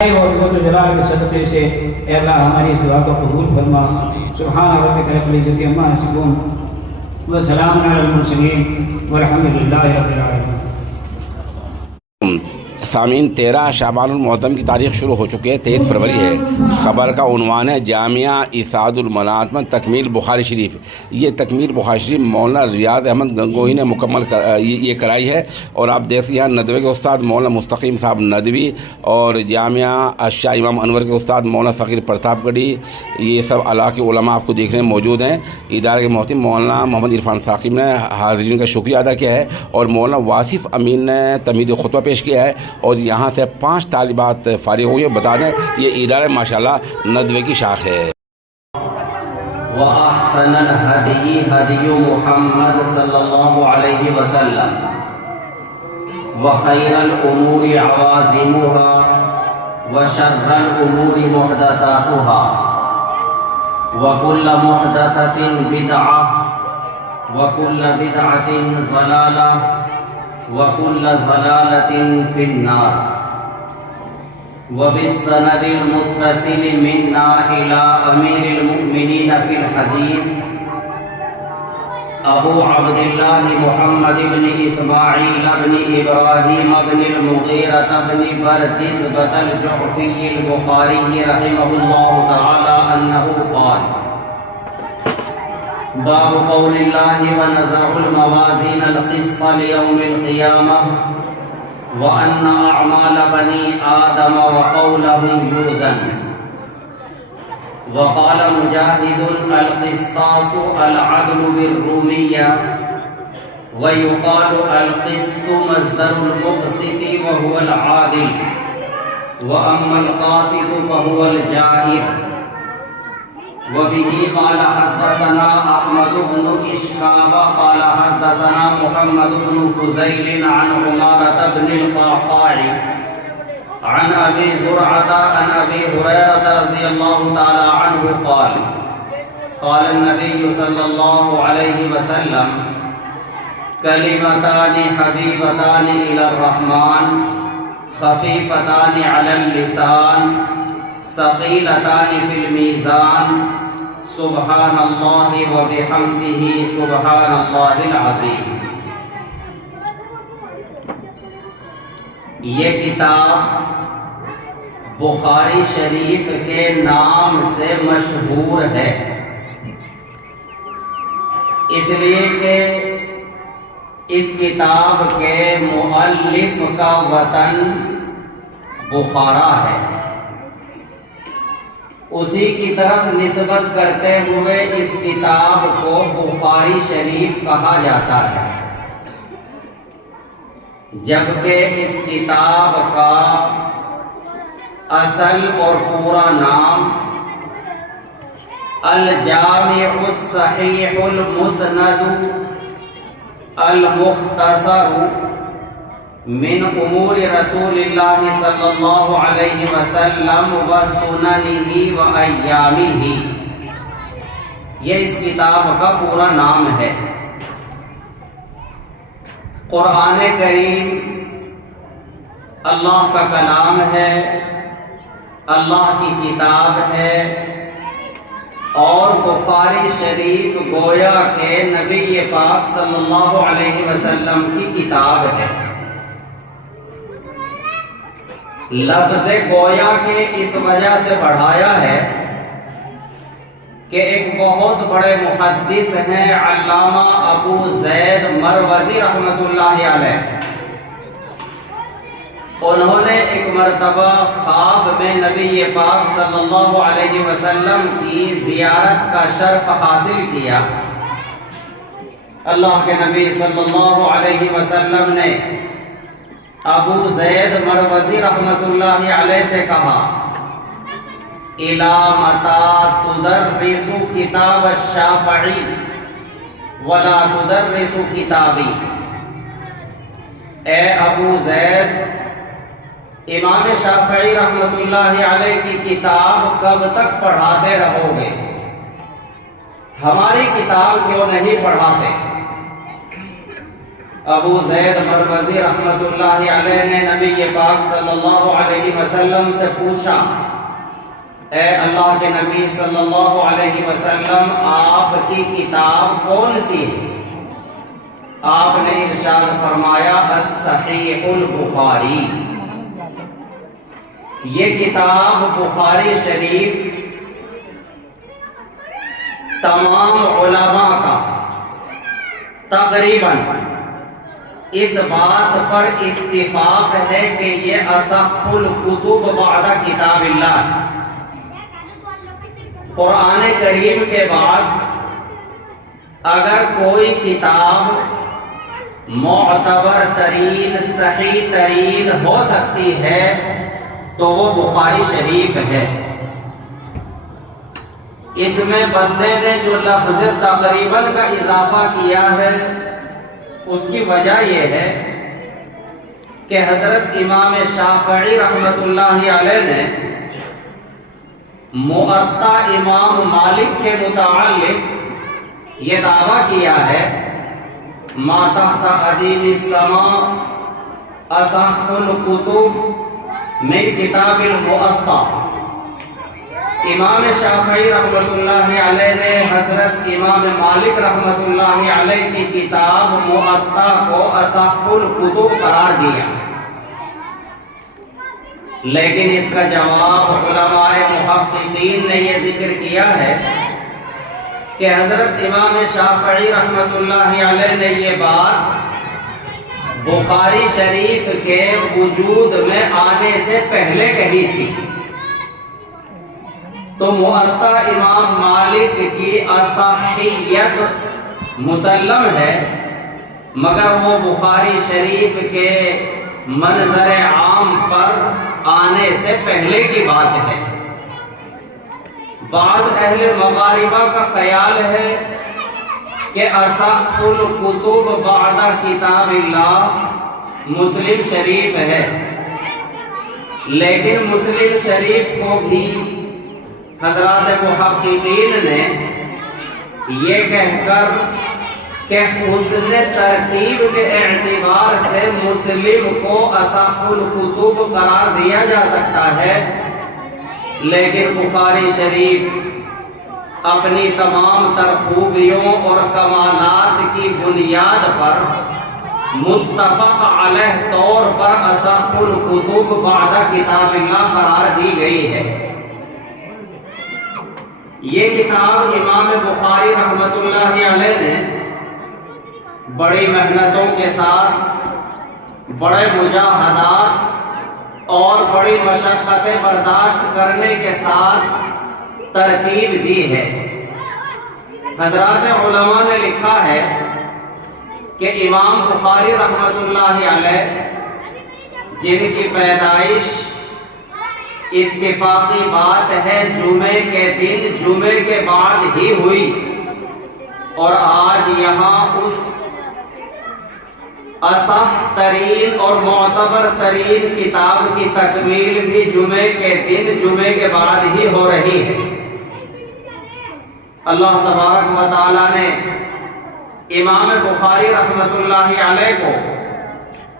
اور عزت و جلال کے صدقے سے اے اللہ ہماری اس دعا کو قبول فرما. سبحان ربک رب العزت عما یصفون وسلام علی المرسلین والحمد للہ رب العالمین. سامعین 13 شعبان المحرم کی تاریخ شروع ہو چکی ہے. 23 فروری ہے. خبر کا عنوان ہے جامعہ اسعاد المنات میں تکمیل بخاری شریف. یہ تکمیل بخاری شریف مولانا ریاض احمد گنگوہی نے مکمل یہ کرائی ہے. اور آپ دیکھ ہیں ندوے کے استاد مولانا مستقیم صاحب ندوی اور جامعہ شاہ امام انور کے استاد مولانا صغیر پرتاپ گڑھی، یہ سب علاقے علماء آپ کو دیکھ رہے ہیں موجود ہیں. ادارے کے محترم مولانا محمد عرفان ثاقب نے حاضرین کا شکریہ ادا کیا ہے اور مولانا واصف امین نے تمہید خطبہ پیش کیا ہے. اور یہاں سے 5 طالبات فارغ ہوئی ہیں. بتا دیں یہ ادارہ ماشاءاللہ ندوے کی شاخ ہے. وَأَحْسَنَ الْهَدْيِ هَدْيُ مُحَمَّدٍ صلی اللہ علیہ وسلم وَخَيْرَ الْأُمُورِ عَوَازِمُهَا وَشَرَّ الْأُمُورِ مُحْدَثَاتُهَا وَكُلَّ مُحْدَثَةٍ بِدْعَةٍ وَكُلَّ بِدْعَةٍ ضَلَالَةٍ وَكُلَّ ضَلَالَةٍ فِي النَّارِ. وبالسند المتصل منا إلى أمير المؤمنين في الحديث أبو عبد الله محمد بن إسماعيل بن إبراهيم بن المغيرة بن بردزبة الجعفي البخاري رحمه الله تعالى أنه قال: باب قول الله ونزع الموازين القسط ليوم القيامة وأن أعمال بني آدم وقولهم يوزن. وقال مجاهد: القسطاس العدل بالرومية ويقال القسط مصدر المقسط وهو العادل وأما القاسط فهو الجائر. وبه قال حدثنا أحمد بن إشكاب قال حدثنا محمد بن فزيل عن عمارة بن القعقاع عن أبي زرعة عن أبي هريرة رضي الله تعالى عنه قال: قال النبي صلى الله عليه وسلم: كلمتان حبيبتان إلى الرحمن خفيفتان على اللسان ثقيلتان في الميزان سبحان الله وبحمده سبحان الله العظيم. یہ کتاب بخاری شریف کے نام سے مشہور ہے اس لیے کہ اس کتاب کے مؤلف کا وطن بخارا ہے. اسی کی طرف نسبت کرتے ہوئے اس کتاب کو بخاری شریف کہا جاتا ہے، جبکہ اس کتاب کا اصل اور پورا نام الجامع الصحیح المسند المختصر من امور رسول اللہ صلی اللہ علیہ وسلم و سننہ و ایامہ. یہ اس کتاب کا پورا نام ہے. قرآن کریم اللہ کا کلام ہے، اللہ کی کتاب ہے، اور بخاری شریف گویا کہ نبی پاک صلی اللہ علیہ وسلم کی کتاب ہے. لفظ گویا کے اس وجہ سے بڑھایا ہے کہ ایک بہت بڑے محدث ہیں علامہ ابو زید مروزی رحمۃ اللہ علیہ. انہوں نے ایک مرتبہ خواب میں نبی پاک صلی اللہ علیہ وسلم کی زیارت کا شرف حاصل کیا. اللہ کے نبی صلی اللہ علیہ وسلم نے ابو زید مروزی رحمۃ اللہ علیہ سے کہا: اِلَى مَتَى تُدَرِّسُ کتاب الشافعی وَلَا تُدَرِّسُ کتابی. اے ابو زید، امام شافعی رحمۃ اللہ علیہ کی کتاب کب تک پڑھاتے رہو گے؟ ہماری کتاب کیوں نہیں پڑھاتے؟ ابو زید مروزی رحمۃ اللہ علیہ نے نبی پاک صلی اللہ علیہ وسلم سے پوچھا، اے اللہ کے نبی صلی اللہ علیہ وسلم، آپ کی کتاب کون سی ہے؟ آپ نے ارشاد فرمایا الصحیح البخاری۔ یہ کتاب بخاری شریف تمام علماء کا تقریباً اس بات پر اتفاق ہے کہ یہ اصح الکتب بعد کتاب اللہ، قرآن کریم کے بعد اگر کوئی کتاب معتبر ترین صحیح ترین ہو سکتی ہے تو وہ بخاری شریف ہے۔ اس میں بندے نے جو لفظ تقریباً کا اضافہ کیا ہے اس کی وجہ یہ ہے کہ حضرت امام شافعی رحمۃ اللہ علیہ نے موطا امام مالک کے متعلق یہ دعویٰ کیا ہے، ما تحت ادیم السماء اصح الکتب من کتاب الموطا۔ امام شافعی رحمۃ اللہ علیہ نے حضرت امام مالک رحمۃ اللہ علیہ کی کتاب موطا کو اصح الکتب قرار دیا، لیکن اس کا جواب علماء محققین نے یہ ذکر کیا ہے کہ حضرت امام شافعی رحمۃ اللہ علیہ نے یہ بات بخاری شریف کے وجود میں آنے سے پہلے کہی تھی، تو موطا امام مالک کی اصحیت مسلم ہے، مگر وہ بخاری شریف کے منظر عام پر آنے سے پہلے کی بات ہے۔ بعض اہل مغاربہ کا خیال ہے کہ اصح الکتب بعد کتاب اللہ مسلم شریف ہے، لیکن مسلم شریف کو بھی حضرات محققین نے یہ کہہ کر کہ حسن ترتیب کے اعتبار سے مسلم کو اصح الکتب قرار دیا جا سکتا ہے، لیکن بخاری شریف اپنی تمام تر خوبیوں اور کمالات کی بنیاد پر متفق علیہ طور پر اصح الکتب بعد کتاب اللہ قرار دی گئی ہے۔ یہ کتاب امام بخاری رحمۃ اللہ علیہ نے بڑی محنتوں کے ساتھ، بڑے مجاہدات اور بڑی مشقتیں برداشت کرنے کے ساتھ ترتیب دی ہے۔ حضرات علماء نے لکھا ہے کہ امام بخاری رحمۃ اللہ علیہ جن کی پیدائش اتفاقی بات ہے جمعے کے دن جمعے کے بعد ہی ہوئی، اور آج یہاں اس اصح ترین اور معتبر ترین کتاب کی تکمیل بھی جمعے کے دن جمعے کے بعد ہی ہو رہی ہے۔ اللہ تبارک و تعالی نے امام بخاری رحمۃ اللہ علیہ کو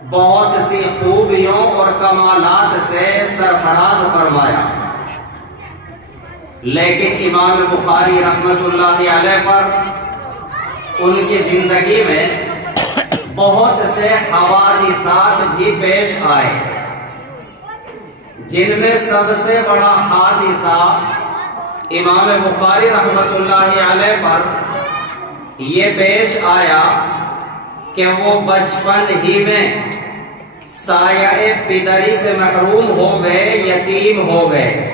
بہت سی خوبیوں اور کمالات سے سرفراز فرمایا، لیکن امام بخاری رحمۃ اللہ علیہ پر ان کی زندگی میں بہت سے حوادثات بھی پیش آئے، جن میں سب سے بڑا حادثہ امام بخاری رحمۃ اللہ علیہ پر یہ پیش آیا کہ وہ بچپن ہی میں سایہ پدری سے محروم ہو گئے، یتیم ہو گئے۔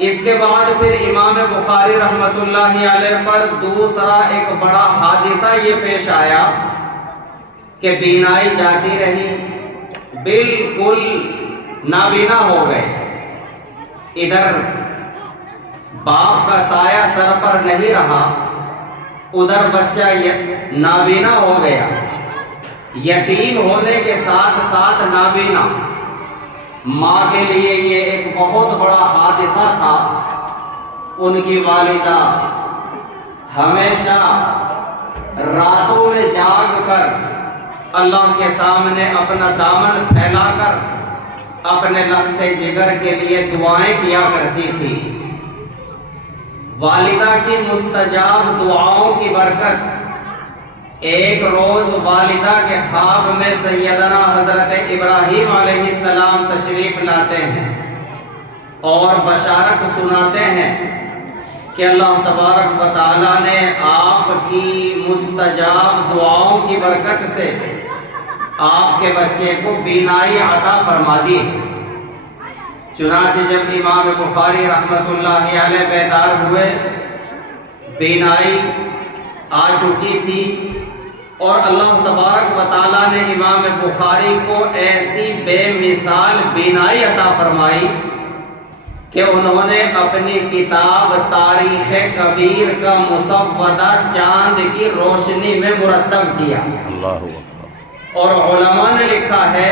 اس کے بعد پھر امام بخاری رحمۃ اللہ علیہ پر دوسرا ایک بڑا حادثہ یہ پیش آیا کہ بینائی جاتی رہی، بالکل نابینا ہو گئے۔ ادھر باپ کا سایہ سر پر نہیں رہا، ادھر بچہ نابینا ہو گیا، یتیم ہونے کے ساتھ ساتھ نابینا۔ ماں کے لیے یہ ایک بہت بڑا حادثہ تھا۔ ان کی والدہ ہمیشہ راتوں میں جاگ کر اللہ کے سامنے اپنا دامن پھیلا کر اپنے لخت جگر کے لیے دعائیں کیا کرتی تھی۔ والدہ کی مستجاب دعاؤں کی برکت، ایک روز والدہ کے خواب میں سیدنا حضرت ابراہیم علیہ السلام تشریف لاتے ہیں اور بشارت سناتے ہیں کہ اللہ تبارک و تعالیٰ نے آپ کی مستجاب دعاؤں کی برکت سے آپ کے بچے کو بینائی عطا فرما دی۔ چنانچہ جب امام بخاری رحمۃ اللہ علیہ بیدار ہوئے، بینائی آ چکی تھی اور اللہ تبارک و تعالیٰ نے امام بخاری کو ایسی بے مثال بینائی عطا فرمائی کہ انہوں نے اپنی کتاب تاریخ کبیر کا مسودہ چاند کی روشنی میں مرتب کیا۔ اللہ اور علماء نے لکھا ہے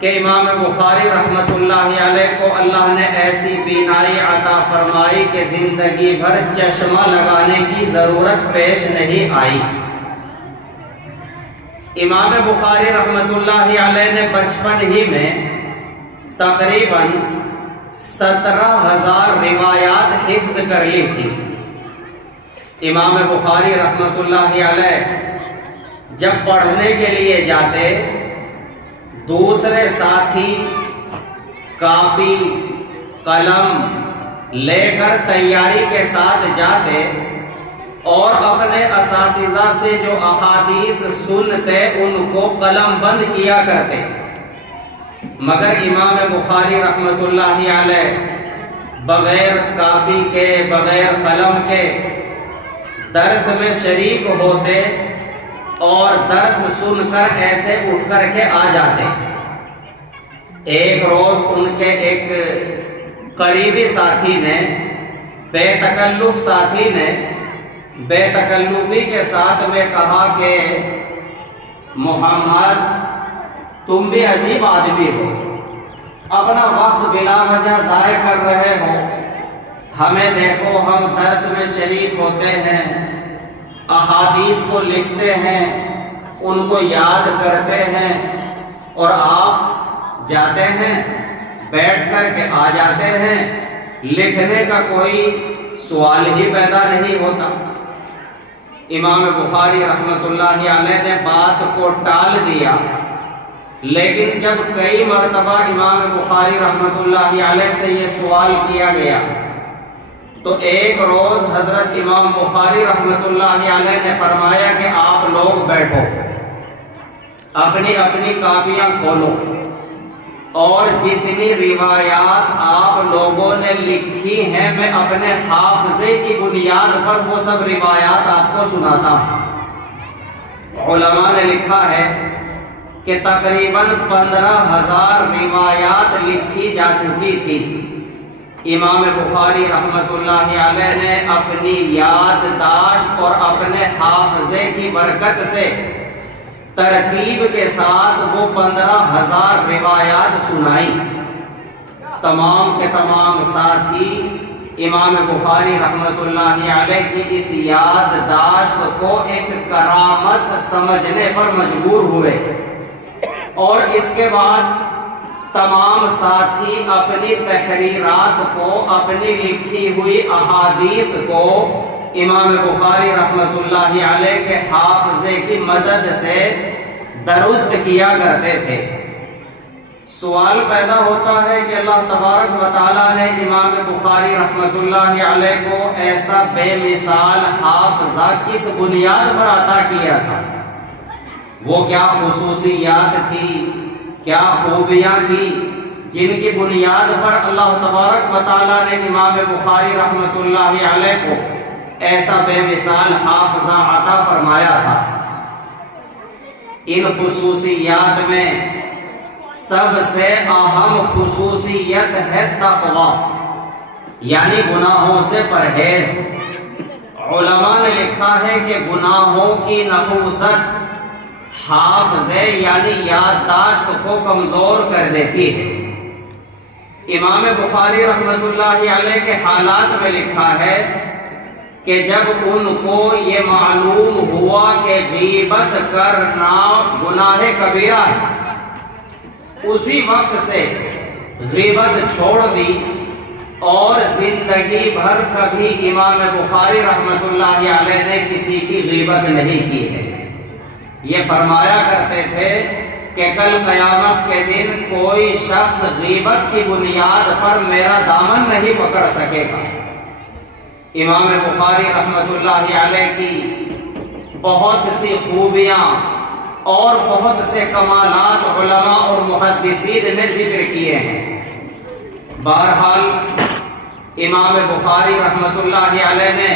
کہ امام بخاری رحمۃ اللہ علیہ کو اللہ نے ایسی بینائی عطا فرمائی کہ زندگی بھر چشمہ لگانے کی ضرورت پیش نہیں آئی۔ امام بخاری رحمۃ اللہ علیہ نے بچپن ہی میں تقریباً 17,000 روایات حفظ کر لی تھی۔ امام بخاری رحمۃ اللہ علیہ جب پڑھنے کے لیے جاتے، دوسرے ساتھی کاپی قلم لے کر تیاری کے ساتھ جاتے اور اپنے اساتذہ سے جو احادیث سنتے ان کو قلم بند کیا کرتے، مگر امام بخاری رحمۃ اللہ علیہ بغیر کاپی کے بغیر قلم کے درس میں شریک ہوتے اور درس سن کر ایسے اٹھ کر کے آ جاتے۔ ایک روز ان کے ایک قریبی ساتھی نے، بے تکلف ساتھی نے بے تکلفی کے ساتھ میں کہا کہ محمد تم بھی عجیب آدمی ہو، اپنا وقت بلا وجہ ضائع کر رہے ہو، ہمیں دیکھو ہم درس میں شریک ہوتے ہیں، احادیث کو لکھتے ہیں، ان کو یاد کرتے ہیں، اور آپ جاتے ہیں بیٹھ کر کے آ جاتے ہیں، لکھنے کا کوئی سوال ہی پیدا نہیں ہوتا۔ امام بخاری رحمۃ اللہ علیہ نے بات کو ٹال دیا، لیکن جب کئی مرتبہ امام بخاری رحمۃ اللہ علیہ سے یہ سوال کیا گیا تو ایک روز حضرت امام بخاری رحمۃ اللہ علیہ نے فرمایا کہ آپ لوگ بیٹھو، اپنی اپنی کاپیاں کھولو اور جتنی روایات آپ لوگوں نے لکھی ہیں میں اپنے حافظے کی بنیاد پر وہ سب روایات آپ کو سناتا ہوں۔ علماء نے لکھا ہے کہ تقریباً 15,000 روایات لکھی جا چکی تھی۔ امام بخاری رحمۃ اللہ علیہ نے اپنی یادداشت اور اپنے حافظے کی برکت سے ترتیب کے ساتھ وہ 15,000 روایات سنائی۔ تمام کے تمام ساتھی امام بخاری رحمۃ اللہ علیہ کی اس یادداشت کو ایک کرامت سمجھنے پر مجبور ہوئے، اور اس کے بعد تمام ساتھی اپنی تحریرات کو، اپنی لکھی ہوئی احادیث کو امام بخاری رحمۃ اللہ علیہ کے حافظے کی مدد سے درست کیا کرتے تھے۔ سوال پیدا ہوتا ہے کہ اللہ تبارک و تعالیٰ نے امام بخاری رحمۃ اللہ علیہ کو ایسا بے مثال حافظہ کس بنیاد پر عطا کیا تھا؟ وہ کیا خصوصیات تھی، کیا خوبیاں تھی جن کی بنیاد پر اللہ تبارک و تعالیٰ نے امام بخاری رحمۃ اللہ علیہ کو ایسا بے مثال حافظہ عطا فرمایا تھا؟ ان خصوصیات میں سب سے اہم خصوصیت ہے تقویٰ، یعنی گناہوں سے پرہیز۔ علماء نے لکھا ہے کہ گناہوں کی نحوست حافظے یعنی یادداشت کو کمزور کر دیتی ہے۔ امام بخاری رحمۃ اللہ علیہ کے حالات میں لکھا ہے کہ جب ان کو یہ معلوم ہوا کہ غیبت کرنا گناہ کبیرہ ہے، اسی وقت سے غیبت چھوڑ دی اور زندگی بھر کبھی امام بخاری رحمۃ اللہ علیہ نے کسی کی غیبت نہیں کی ہے۔ یہ فرمایا کرتے تھے کہ کل قیامت کے دن کوئی شخص غیبت کی بنیاد پر میرا دامن نہیں پکڑ سکے گا۔ امام بخاری رحمۃ اللہ علیہ کی بہت سی خوبیاں اور بہت سے کمالات علماء اور محدثین نے ذکر کیے ہیں۔ بہرحال امام بخاری رحمۃ اللہ علیہ نے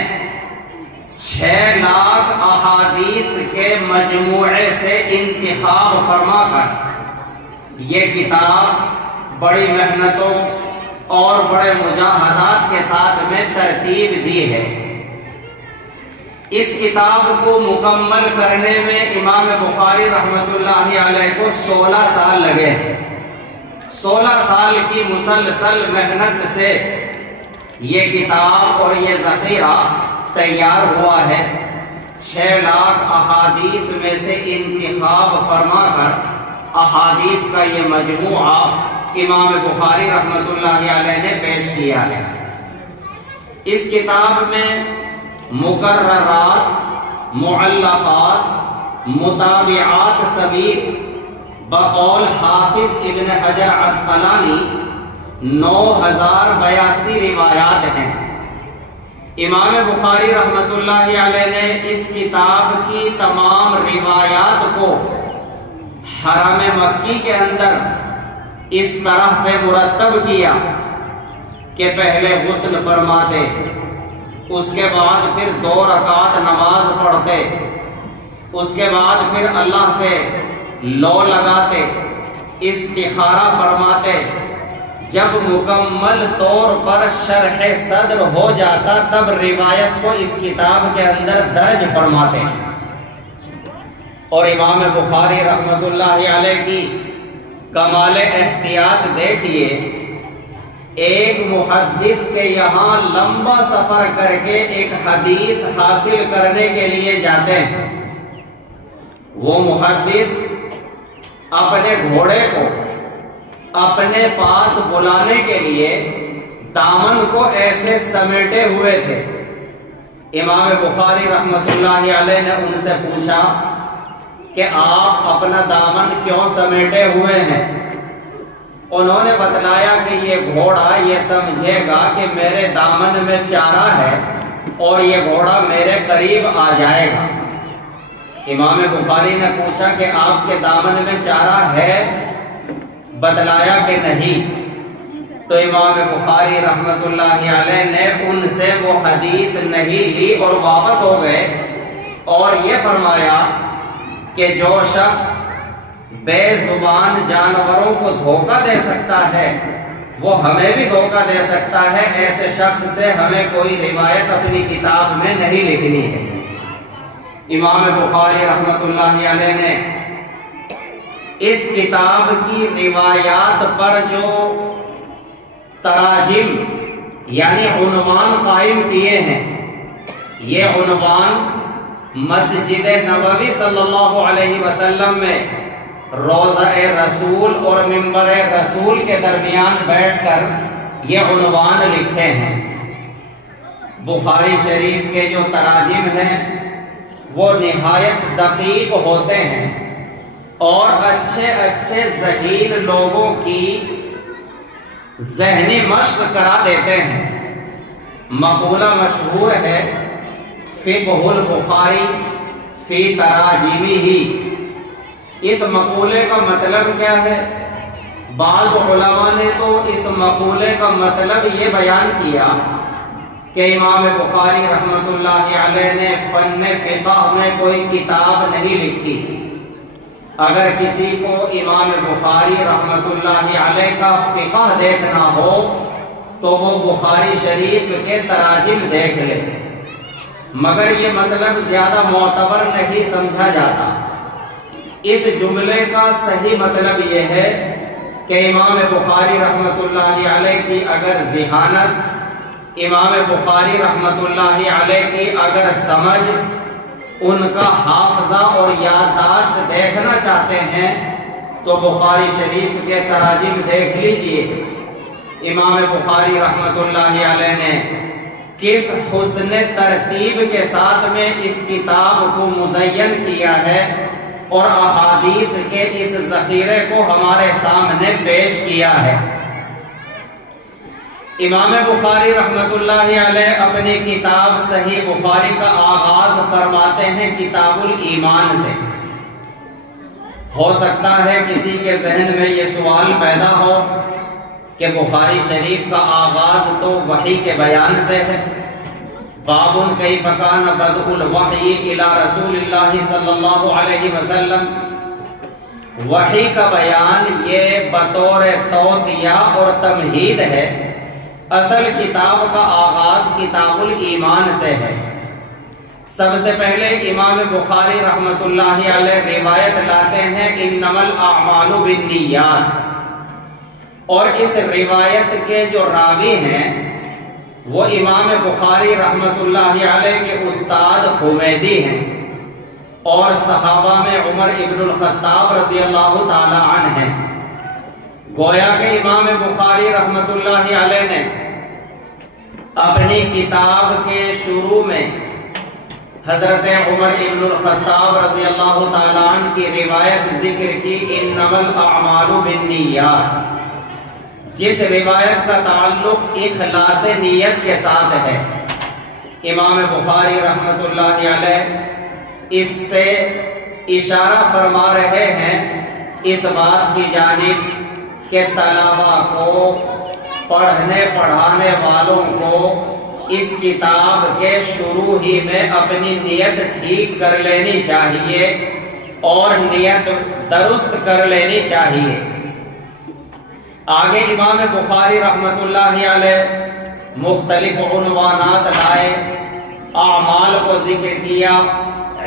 6 لاکھ احادیث کے مجموعے سے انتخاب فرما کر یہ کتاب بڑی محنتوں اور بڑے مجاہدات کے ساتھ میں ترتیب دی ہے۔ اس کتاب کو مکمل کرنے میں امام بخاری رحمۃ اللہ علیہ کو 16 سال لگے۔ 16 سال کی مسلسل محنت سے یہ کتاب اور یہ ذخیرہ تیار ہوا ہے۔ 6 لاکھ احادیث میں سے انتخاب فرما کر احادیث کا یہ مجموعہ امام بخاری رحمۃ اللہ علیہ نے پیش کیا ہے۔ اس کتاب میں مقررات، معلقات، متابعات سبیل بقول حافظ ابن حجر عسقلانی 9082 روایات ہیں۔ امام بخاری رحمۃ اللہ علیہ نے اس کتاب کی تمام روایات کو حرم مکی کے اندر اس طرح سے مرتب کیا کہ پہلے غسل فرماتے، اس کے بعد پھر 2 رکعت نماز پڑھتے، اس کے بعد پھر اللہ سے لو لگاتے، استخارہ فرماتے، جب مکمل طور پر شرح صدر ہو جاتا تب روایت کو اس کتاب کے اندر درج فرماتے۔ اور امام بخاری رحمۃ اللہ علیہ کی کمال احتیاط دیکھیے، ایک محدث کے یہاں لمبا سفر کر کے ایک حدیث حاصل کرنے کے لیے جاتے ہیں، وہ محدث اپنے گھوڑے کو اپنے پاس بلانے کے لیے دامن کو ایسے سمیٹے ہوئے تھے۔ امام بخاری رحمۃ اللہ علیہ نے ان سے پوچھا کہ آپ اپنا دامن کیوں سمیٹے ہوئے ہیں؟ انہوں نے بتلایا کہ یہ گھوڑا یہ سمجھے گا کہ میرے دامن میں چارہ ہے اور یہ گھوڑا میرے قریب آ جائے گا۔ امام بخاری نے پوچھا کہ آپ کے دامن میں چارہ ہے؟ بتلایا کہ نہیں۔ تو امام بخاری رحمۃ اللہ علیہ نے ان سے وہ حدیث نہیں لی اور واپس ہو گئے اور یہ فرمایا کہ جو شخص بے زبان جانوروں کو دھوکہ دے سکتا ہے وہ ہمیں بھی دھوکہ دے سکتا ہے، ایسے شخص سے ہمیں کوئی روایت اپنی کتاب میں نہیں لکھنی ہے۔ امام بخاری رحمۃ اللہ علیہ نے اس کتاب کی روایات پر جو تراجم یعنی عنوان قائم کیے ہیں، یہ عنوان مسجد نبوی صلی اللہ علیہ وسلم میں روضہ رسول اور منبر رسول کے درمیان بیٹھ کر یہ عنوان لکھے ہیں۔ بخاری شریف کے جو تراجم ہیں وہ نہایت دقیق ہوتے ہیں اور اچھے اچھے ذہین لوگوں کی ذہنی مشق کرا دیتے ہیں۔ مقولہ مشہور ہے، فقہ البخاری فی تراجمہ۔ اس مقولے کا مطلب کیا ہے؟ بعض علماء نے تو اس مقولے کا مطلب یہ بیان کیا کہ امام بخاری رحمۃ اللہ علیہ نے فن فقہ میں کوئی کتاب نہیں لکھی۔ اگر کسی کو امام بخاری رحمۃ اللہ علیہ کا فقہ دیکھنا ہو تو وہ بخاری شریف کے تراجم دیکھ لے، مگر یہ مطلب زیادہ معتبر نہیں سمجھا جاتا۔ اس جملے کا صحیح مطلب یہ ہے کہ امام بخاری رحمۃ اللہ علیہ کی اگر ذہانت امام بخاری رحمۃ اللہ علیہ کی اگر سمجھ، ان کا حافظہ اور یادداشت دیکھنا چاہتے ہیں تو بخاری شریف کے تراجم دیکھ لیجئے۔ امام بخاری رحمۃ اللہ علیہ نے کس حسن ترتیب کے ساتھ میں اس کتاب کو مزین کیا ہے اور احادیث کے اس ذخیرے کو ہمارے سامنے پیش کیا ہے۔ امام بخاری رحمۃ اللہ علیہ اپنی کتاب صحیح بخاری کا آغاز فرماتے ہیں کتاب الایمان سے۔ ہو سکتا ہے کسی کے ذہن میں یہ سوال پیدا ہو کہ بخاری شریف کا آغاز تو وحی کے بیان سے ہے۔ باب کیف کان بدء الوحی الی رسول اللہ صلی اللہ علیہ وسلم، وحی کا بیان یہ بطور توطیہ اور تمہید ہے۔ اصل کتاب کا آغاز کتاب الایمان سے ہے۔ سب سے پہلے امام بخاری رحمۃ اللہ علیہ روایت لاتے ہیں انما الاعمال بالنیات، اور اس روایت کے جو راوی ہیں وہ امام بخاری رحمۃ اللہ علیہ کے استاد حمیدی ہیں، اور صحابہ میں عمر ابن الخطاب رضی اللہ تعالی عنہ ہیں۔ گویا کہ امام بخاری رحمۃ اللہ علیہ نے اپنی کتاب کے شروع میں حضرت عمر ابن الخطاب رضی اللہ تعالیٰ عنہ کی روایت ذکر کی انما الاعمال بالنیات، جس روایت کا تعلق اخلاص نیت کے ساتھ ہے۔ امام بخاری رحمۃ اللہ علیہ اس سے اشارہ فرما رہے ہیں اس بات کی جانب کہ طلباء کو، پڑھنے پڑھانے والوں کو اس کتاب کے شروع ہی میں اپنی نیت ٹھیک کر لینی چاہیے اور نیت درست کر لینی چاہیے۔ آگے امام بخاری رحمۃ اللہ علیہ مختلف عنوانات لائے، اعمال کو ذکر کیا،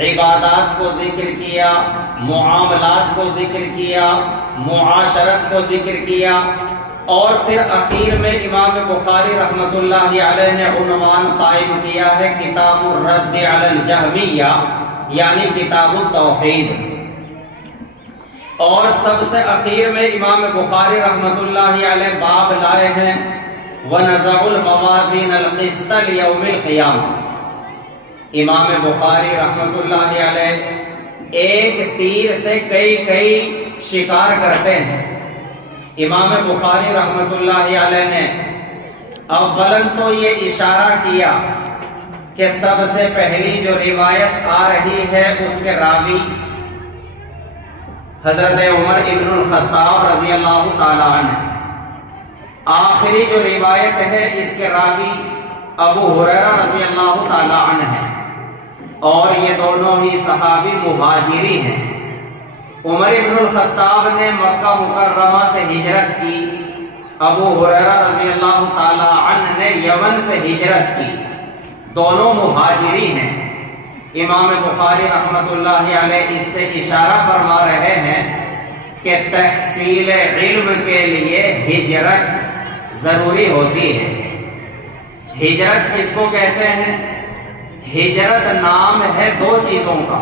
عبادات کو ذکر کیا، معاملات کو ذکر کیا، معاشرت کو ذکر کیا، اور پھر اخیر میں امام بخاری رحمۃ اللہ علیہ نے عنوان قائم کیا ہے کتاب الرد علی الجہمیہ، یعنی کتاب التوحید۔ اور سب سے اخیر میں امام بخاری رحمۃ اللہ علیہ باب لائے ہیں وَنَزَعُ الْمَوَازِينَ الْقِسْطَ لِيَوْمِ الْقِيَامَةِ۔ امام بخاری رحمۃ اللہ علیہ ایک تیر سے کئی شکار کرتے ہیں۔ امام بخاری رحمۃ اللہ علیہ نے اولاً تو یہ اشارہ کیا کہ سب سے پہلی جو روایت آ رہی ہے اس کے راوی حضرت عمر ابن الخطاب رضی اللہ تعالیٰ عنہ، آخری جو روایت ہے اس کے راوی ابو ہریرہ رضی اللہ تعالیٰ عنہ ہے، اور یہ دونوں ہی صحابی مہاجری ہیں۔ عمر ابن الخطاب نے مکہ مکرمہ سے ہجرت کی، ابو ہریرہ رضی اللہ تعالی عنہ نے یمن سے ہجرت کی، دونوں مہاجری ہیں۔ امام بخاری رحمۃ اللہ علیہ اس سے اشارہ فرما رہے ہیں کہ تحصیل علم کے لیے ہجرت ضروری ہوتی ہے۔ ہجرت کس کو کہتے ہیں؟ ہجرت نام ہے دو چیزوں کا،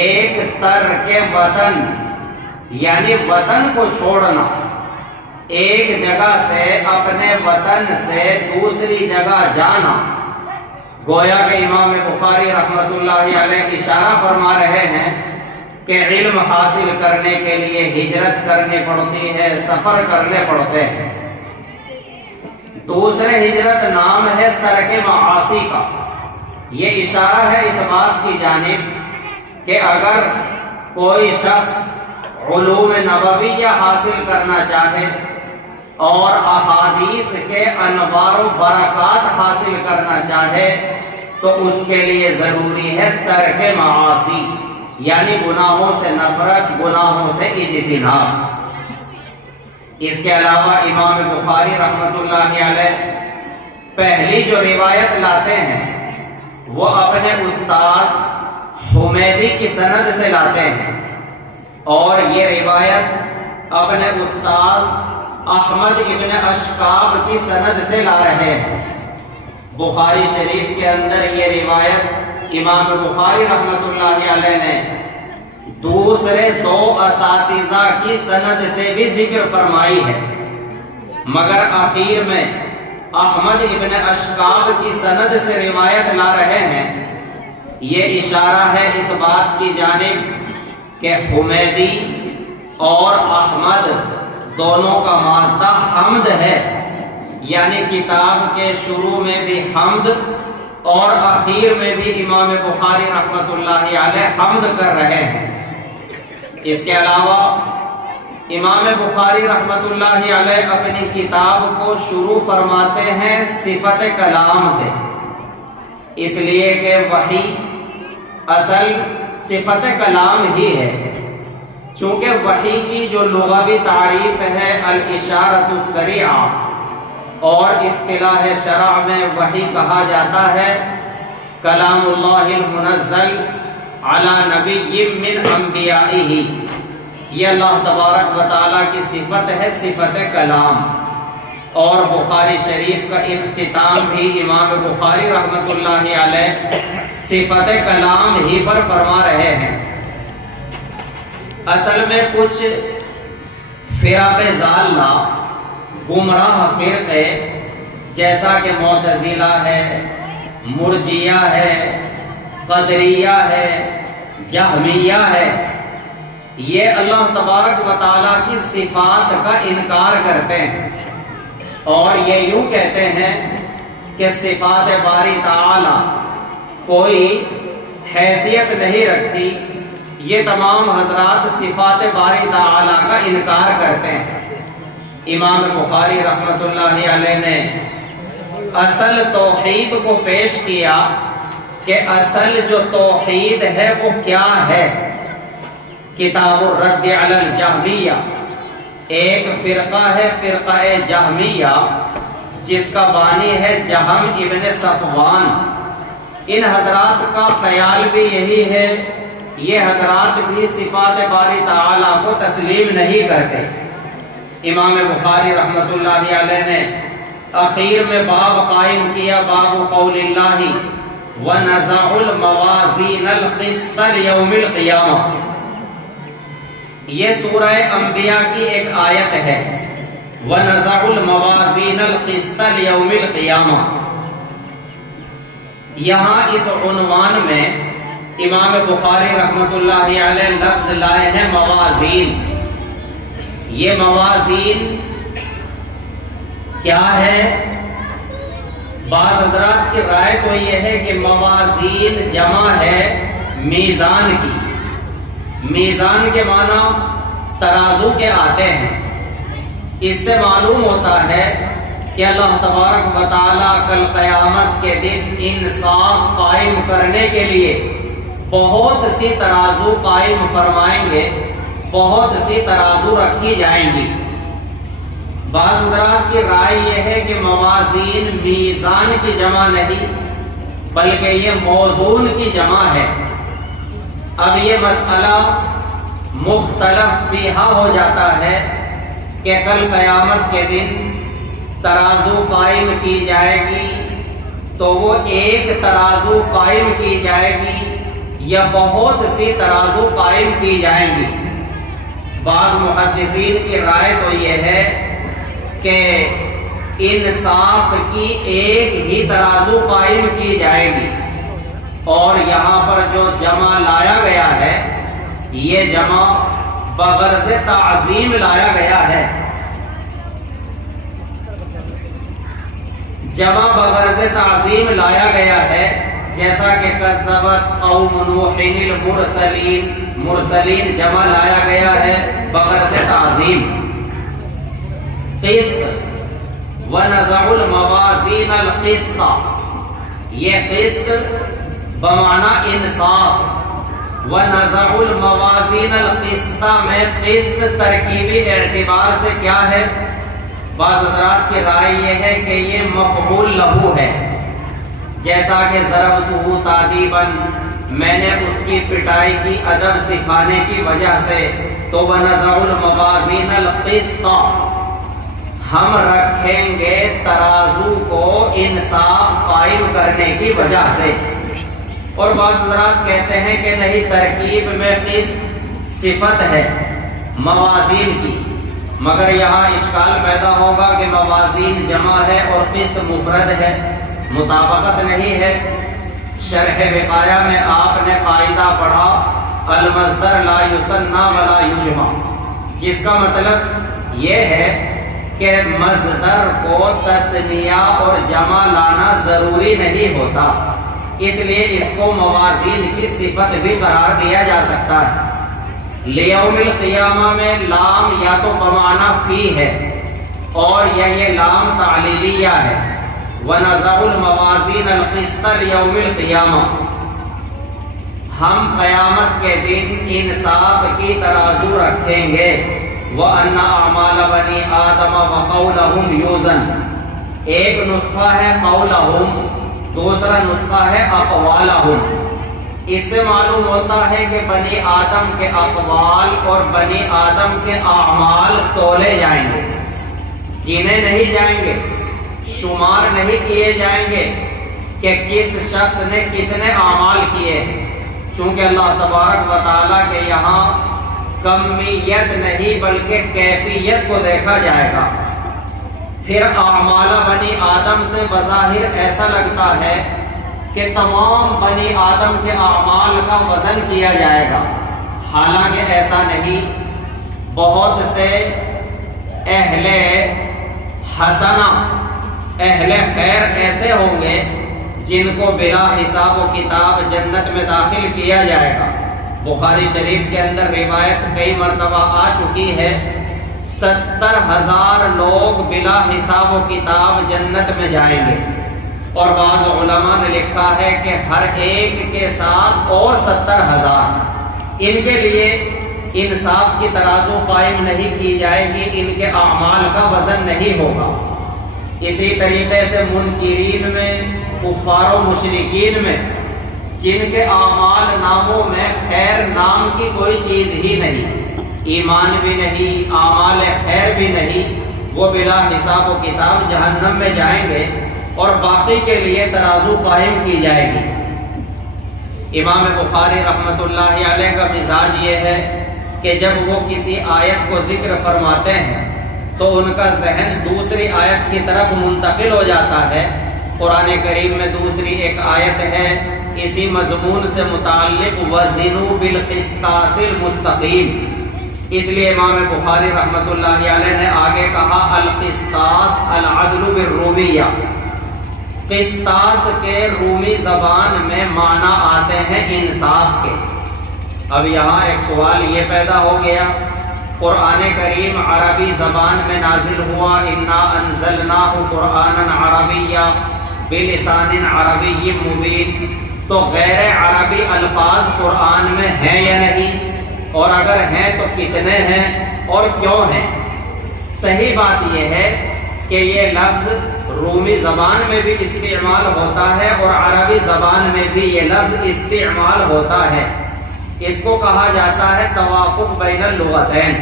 ایک ترک وطن یعنی وطن کو چھوڑنا، ایک جگہ سے اپنے وطن سے دوسری جگہ جانا۔ گویا کہ امام بخاری رحمۃ اللہ علیہ اشارہ فرما رہے ہیں کہ علم حاصل کرنے کے لیے ہجرت کرنی پڑتی ہے، سفر کرنے پڑتے ہیں۔ دوسرے ہجرت نام ہے ترک معاصی کا۔ یہ اشارہ ہے اس بات کی جانب کہ اگر کوئی شخص علوم نبویہ حاصل کرنا چاہے اور احادیث کے انوار و برکات حاصل کرنا چاہے تو اس کے لیے ضروری ہے ترک معاصی، یعنی گناہوں سے نفرت، گناہوں سے اجتناب۔ اس کے علاوہ امام بخاری رحمۃ اللہ علیہ پہلی جو روایت لاتے ہیں وہ اپنے استاد حمیدی کی سند سے لاتے ہیں، اور یہ روایت اپنے استاد احمد ابن اشکاب کی سند سے لا رہے ہیں۔ بخاری شریف کے اندر یہ روایت امام بخاری رحمۃ اللہ علیہ نے دوسرے دو اساتذہ کی سند سے بھی ذکر فرمائی ہے، مگر آخر میں احمد ابن اشکاب کی سند سے روایت لا رہے ہیں۔ یہ اشارہ ہے اس بات کی جانب کہ حمیدی اور احمد دونوں کا مادہ حمد ہے، یعنی کتاب کے شروع میں بھی حمد اور آخر میں بھی امام بخاری رحمۃ اللہ علیہ حمد کر رہے ہیں۔ اس کے علاوہ امام بخاری رحمۃ اللہ علیہ اپنی کتاب کو شروع فرماتے ہیں صفت کلام سے، اس لیے کہ وحی اصل صفت کلام ہی ہے، چونکہ وحی کی جو لغوی تعریف ہے الاشارۃ السریعہ، اور اصطلاح شرع میں وحی کہا جاتا ہے کلام اللہ المنزل علی نبی من انبیائہ، یہ اللہ تبارک و تعالیٰ کی صفت ہے، صفت کلام۔ اور بخاری شریف کا اختتام بھی امام بخاری رحمۃ اللہ علیہ صفت کلام ہی پر فرما رہے ہیں۔ اصل میں کچھ فرق ضالہ، گمراہ فرقے جیسا کہ معتزلہ ہے، مرجیہ ہے، قدریہ ہے، جہمیہ ہے، یہ اللہ تبارک و تعالیٰ کی صفات کا انکار کرتے ہیں، اور یہ یوں کہتے ہیں کہ صفات باری تعالیٰ کوئی حیثیت نہیں رکھتی۔ یہ تمام حضرات صفات باری تعالیٰ کا انکار کرتے ہیں۔ امام بخاری رحمۃ اللہ علیہ نے اصل توحید کو پیش کیا کہ اصل جو توحید ہے وہ کیا ہے۔ کتاب الرد علی الجہمیہ، ایک فرقہ ہے فرقہ جہمیہ، جس کا بانی ہے جہم ابن صفوان۔ ان حضرات کا خیال بھی یہی ہے، یہ حضرات بھی صفات باری تعالیٰ کو تسلیم نہیں کرتے۔ امام بخاری رحمۃ اللہ علیہ نے اخیر میں باب قائم کیا، باب قول اللہ وَنَزَعُ الْمَوَازِينَ الْقِسْطَ لِيَوْمِ الْقِيَامَةِ، یہ سورہ انبیاء کی ایک آیت ہے، وَنَزَعُ الْمَوَازِينَ الْقِسْطَ لِيَوْمِ الْقِيَامَةِ۔ یہاں اس عنوان میں امام بخاری رحمۃ اللہ علیہ لفظ لائے ہیں موازین۔ یہ موازین کیا ہے؟ بعض حضرات کی رائے تو یہ ہے کہ موازین جمع ہے میزان کی۔ میزان کے معنی ترازو کے آتے ہیں۔ اس سے معلوم ہوتا ہے کہ اللہ تبارک و تعالیٰ کل قیامت کے دن انصاف قائم کرنے کے لیے بہت سی ترازو قائم فرمائیں گے، بہت سی ترازو رکھی جائیں گی۔ بعض حضرات کی رائے یہ ہے کہ موازین میزان کی جمع نہیں بلکہ یہ موزون کی جمع ہے۔ اب یہ مسئلہ مختلف فیہا ہو جاتا ہے کہ کل قیامت کے دن ترازو قائم کی جائے گی تو وہ ایک ترازو قائم کی جائے گی یا بہت سی ترازو قائم کی جائیں گی۔ بعض محدثین کی رائے تو یہ ہے کہ انصاف کی ایک ہی ترازو قائم کی جائے گی، اور یہاں پر جو جمع لایا گیا ہے یہ جمع بغرض تعظیم لایا گیا ہے۔ جمع بغرض تعظیم لایا گیا ہے، جیسا کہ کذبت قوم نوح المرسلین، مرسلین جمع لایا گیا ہے بغرض تعظیم۔ قسط وَنَزَعُ الْمَوَازِينَ الْقِسْطَ، یہ قسط بمعنی انصاف، وَنَزَعُ الْمَوَازِينَ الْقِسْطَ میں قسط ترکیبی اعتبار سے کیا ہے؟ بعض حضرات کی رائے یہ ہے کہ یہ مفعول لہو ہے، جیسا کہ ضربتہ تادیباً، میں نے اس کی پٹائی کی ادب سکھانے کی وجہ سے، تو وَنَزَعُ الْمَوَازِينَ الْقِسْطَ ہم رکھیں گے ترازو کو انصاف قائم کرنے کی وجہ سے۔ اور بعض حضرات کہتے ہیں کہ نہیں، ترکیب میں قسط صفت ہے موازین کی، مگر یہاں اشکال پیدا ہوگا کہ موازین جمع ہے اور قسط مفرد ہے، مطابقت نہیں ہے۔ شرح وقایہ میں آپ نے قاعدہ پڑھا المصدر لا یثنی ولا یجمع، جس کا مطلب یہ ہے کہ مصدر کو تثنیہ اور جمع لانا ضروری نہیں ہوتا، اس لیے اس کو موازین کی صفت بھی قرار دیا جا سکتا ہے۔ لیوم القیامہ میں لام یا تو بمعنی فی ہے اور یہ لام تعلیلیہ ہے۔ وَنَزَعُ الْمَوَازِينَ الْقِسْطَ لِيَوْمِ الْقِيَامَةِ، ہم قیامت کے دن انصاف کی ترازو رکھیں گے۔ وَأَنَّ أَعْمَالَ بَنِي آدَمَ وَقَوْلَهُمْ يُوزَنُ، ایک نسخہ ہے قولہم، دوسرا نسخہ ہے اقوالہم۔ اس سے معلوم ہوتا ہے کہ بنی آدم کے اقوال اور بنی آدم کے اعمال تولے جائیں گے، گنے نہیں جائیں گے، شمار نہیں کیے جائیں گے کہ کس شخص نے کتنے اعمال کیے، چونکہ اللہ تبارک و تعالیٰ کے یہاں کمیت نہیں بلکہ کیفیت کو دیکھا جائے گا۔ پھر اعمال بنی آدم سے بظاہر ایسا لگتا ہے کہ تمام بنی آدم کے اعمال کا وزن کیا جائے گا، حالانکہ ایسا نہیں۔ بہت سے اہل حسنہ، اہل خیر ایسے ہوں گے جن کو بلا حساب و کتاب جنت میں داخل کیا جائے گا۔ بخاری شریف کے اندر روایت کئی مرتبہ آ چکی ہے، 70,000 لوگ بلا حساب و کتاب جنت میں جائیں گے، اور بعض علماء نے لکھا ہے کہ ہر ایک کے ساتھ اور 70,000۔ ان کے لیے انصاف کی ترازو قائم نہیں کی جائے گی، ان کے اعمال کا وزن نہیں ہوگا۔ اسی طریقے سے منکرین میں، کفار و مشرکین میں، جن کے اعمال ناموں میں خیر نام کی کوئی چیز ہی نہیں، ایمان بھی نہیں، اعمال خیر بھی نہیں، وہ بلا حساب و کتاب جہنم میں جائیں گے، اور باقی کے لیے ترازو قائم کی جائے گی۔ امام بخاری رحمۃ اللہ علیہ کا مزاج یہ ہے کہ جب وہ کسی آیت کو ذکر فرماتے ہیں تو ان کا ذہن دوسری آیت کی طرف منتقل ہو جاتا ہے۔ قرآن کریم میں دوسری ایک آیت ہے اسی مضمون سے متعلق، وَزِنُوا بِالْقِسْطَاسِ الْمُسْتَقِيمِ، اس لیے امام بخاری رحمۃ اللہ علیہ نے آگے کہا القسطاس العدل بالرومیہ، قسطاس کے رومی زبان میں معنی آتے ہیں انصاف کے۔ اب یہاں ایک سوال یہ پیدا ہو گیا، قرآن کریم عربی زبان میں نازل ہوا، اِنَّا أَنزَلْنَاهُ قُرْآنًا عَرَبِيًّا بِلِسَانٍ عَرَبِيٍّ مُبِينٍ، تو غیر عربی الفاظ قرآن میں ہیں یا نہیں، اور اگر ہیں تو کتنے ہیں اور کیوں ہیں؟ صحیح بات یہ ہے کہ یہ لفظ رومی زبان میں بھی استعمال ہوتا ہے اور عربی زبان میں بھی یہ لفظ استعمال ہوتا ہے، اس کو کہا جاتا ہے توافق بین اللغتین۔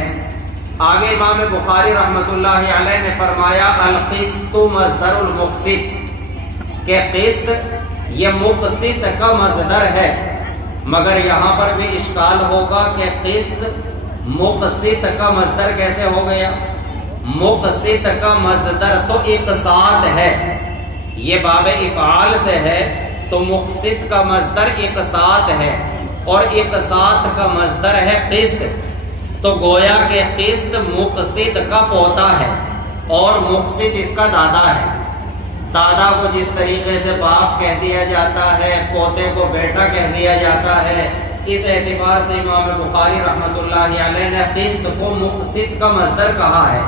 آگے امام بخاری رحمۃ اللہ علیہ نے فرمایا القسط مصدر المقسط، کہ قسط یہ مقسط کا مصدر ہے، مگر یہاں پر بھی اشکال ہوگا کہ قسط مقسط کا مصدر کیسے ہو گیا؟ مقسط کا مصدر تو اقساط ہے، یہ باب افعال سے ہے، تو مقسط کا مصدر اقساط ہے اور اقساط کا مصدر ہے قسط، تو گویا کہ قسط مقسط کا پوتا ہے اور مقسط اس کا دادا ہے۔ دادا کو جس طریقے سے باپ کہہ دیا جاتا ہے، پوتے کو بیٹا کہہ دیا جاتا ہے، اس اعتبار سے امام بخاری رحمۃ اللہ علیہ نے قسط کو مقسط کا مصدر کہا ہے،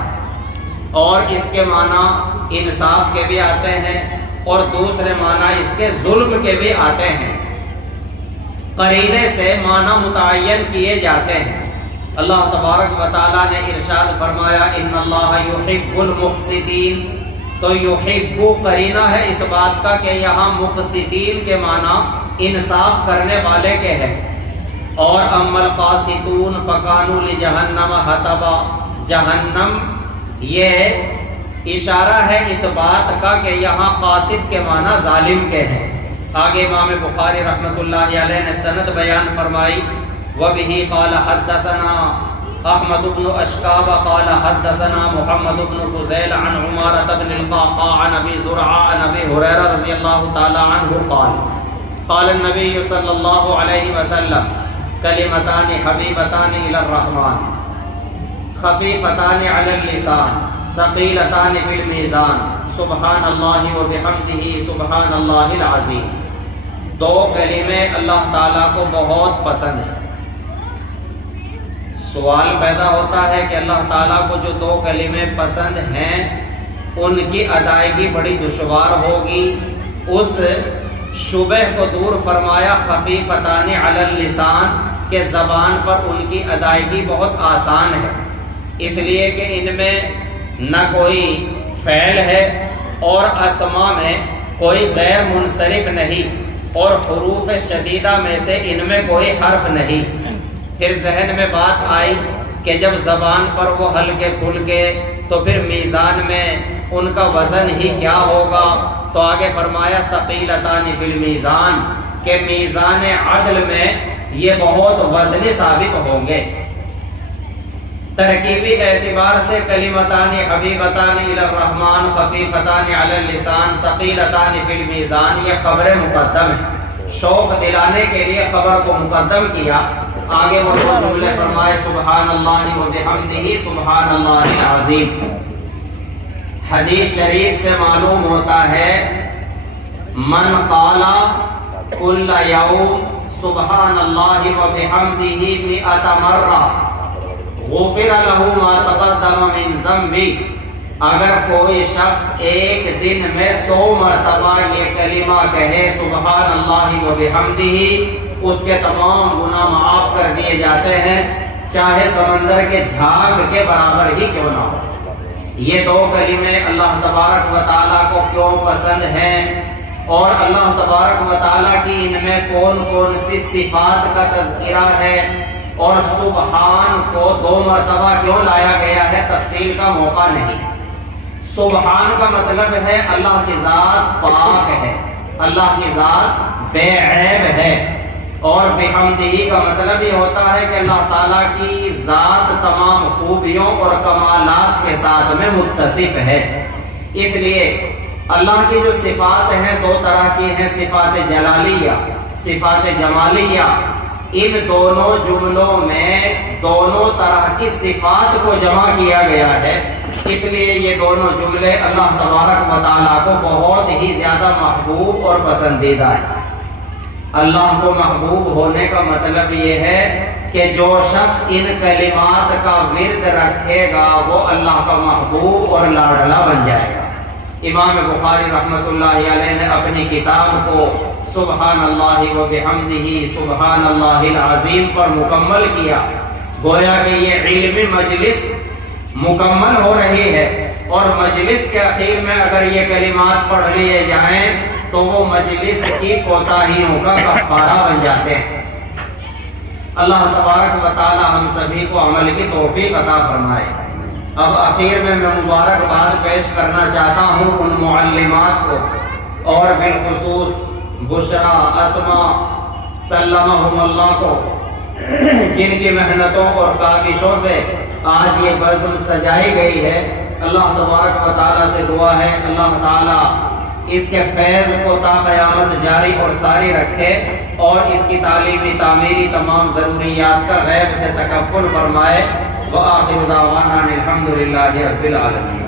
اور اس کے معنی انصاف کے بھی آتے ہیں اور دوسرے معنی اس کے ظلم کے بھی آتے ہیں، قرینے سے معنی متعین کیے جاتے ہیں۔ اللہ تبارک و تعالیٰ نے ارشاد فرمایا ان اللہ یحب المقسطین، تو یحب قرینہ ہے اس بات کا کہ یہاں مقسطین کے معنی انصاف کرنے والے کے ہیں، اور اما القاسطون فکانوا لجہنم حطبا، جہنم یہ اشارہ ہے اس بات کا کہ یہاں قاصد کے معنی ظالم کے ہیں۔ آگے امام بخاری رحمۃ اللہ علیہ نے سند بیان فرمائی، وبہ قال حدثنا احمد بن اشکاب قال حدثنا محمد بن فضیل عن عمارة بن القعقاع عن ابی زرعہ عن ابی ہریرہ رضی اللہ تعالی عنہ قال قال النبی صلی اللہ علیہ وسلم کلمتان حبیبتان الی الرحمن خفیفتان علی اللسان ثقیلتان فی المیزان سبحان اللہ و بحمدہ سبحان اللہ العظیم۔ دو کلمے اللہ تعالیٰ کو بہت پسند ہیں۔ سوال پیدا ہوتا ہے کہ اللہ تعالیٰ کو جو دو کلمے پسند ہیں ان کی ادائیگی بڑی دشوار ہوگی۔ اس شبہ کو دور فرمایا خفیفتان علی اللسان کہ زبان پر ان کی ادائیگی بہت آسان ہے، اس لیے کہ ان میں نہ کوئی فعل ہے اور اسما میں کوئی غیر منصرف نہیں، اور حروف شدیدہ میں سے ان میں کوئی حرف نہیں۔ پھر ذہن میں بات آئی کہ جب زبان پر وہ ہلکے پھلکے تو پھر میزان میں ان کا وزن ہی کیا ہوگا، تو آگے فرمایا ثقیلتان فی المیزان کہ میزان عدل میں یہ بہت وزنی ثابت ہوں گے۔ ترکیبی اعتبار سے کلمتان حبیبتان الی الرحمن خفیفتان علی اللسان ثقیلتان فی المیزان یہ خبر مقدم ہے، شوق دلانے کے لیے خبر کو مقدم کیا۔ آگے وہ جملے فرمائے سبحان اللہ و بحمدہ سبحان اللہ العظیم۔ حدیث شریف سے معلوم ہوتا ہے من قال کل یوم سبحان اللہ و بحمدہ 100 مرہ غفر له ما تقدم من ذنبی، اگر کوئی شخص ایک دن میں 100 مرتبہ یہ کلمہ کہے سبحان اللہ و بحمدہ، اس کے تمام گناہ معاف کر دیے جاتے ہیں، چاہے سمندر کے جھاگ کے برابر ہی کیوں نہ ہو۔ یہ دو کلمے اللہ تبارک و تعالیٰ کو کیوں پسند ہیں اور اللہ تبارک و تعالیٰ کی ان میں کون کون سی صفات کا تذکرہ ہے، اور سبحان کو 2 مرتبہ کیوں لایا گیا ہے، تفصیل کا موقع نہیں۔ سبحان کا مطلب ہے اللہ کی ذات پاک ہے، اللہ کی ذات بے عیب ہے، اور بحمدہ کا مطلب یہ ہوتا ہے کہ اللہ تعالیٰ کی ذات تمام خوبیوں اور کمالات کے ساتھ میں متصف ہے۔ اس لیے اللہ کی جو صفات ہیں 2 طرح کی ہیں، صفات جلالیہ، صفات جمالیہ۔ ان دونوں جملوں میں دونوں طرح کی صفات کو جمع کیا گیا ہے، اس لیے یہ دونوں جملے اللہ تبارک و تعالیٰ کو بہت ہی زیادہ محبوب اور پسندیدہ ہیں۔ اللہ کو محبوب ہونے کا مطلب یہ ہے کہ جو شخص ان کلمات کا ورد رکھے گا وہ اللہ کا محبوب اور لاڈلا بن جائے گا۔ امام بخاری رحمۃ اللہ علیہ نے اپنی کتاب کو سبحان اللہ و بحمدہ سبحان اللہ العظیم پر مکمل کیا، گویا کہ یہ علمی مجلس مکمل ہو رہی ہے، اور مجلس کے اخیر میں اگر یہ کلمات پڑھ لیے جائیں تو وہ مجلس کی کوتاہیوں کا کفارہ بن جاتے ہیں۔ اللہ تبارک و تعالی ہم سبھی کو عمل کی توفیق عطا فرمائے۔ اب اخیر میں مبارکباد پیش کرنا چاہتا ہوں ان معلمات کو، اور بالخصوص بشرا اسما سلمہم اللہ کو، جن کی محنتوں اور کاوشوں سے آج یہ بزم سجائی گئی ہے۔ اللہ تبارک و تعالیٰ سے دعا ہے اللہ تعالیٰ اس کے فیض کو تا قیامت جاری اور ساری رکھے، اور اس کی تعلیمی تعمیری تمام ضروریات کا غیب سے تکفل فرمائے۔ وآخر دعوانا الحمد للہ رب العالمین۔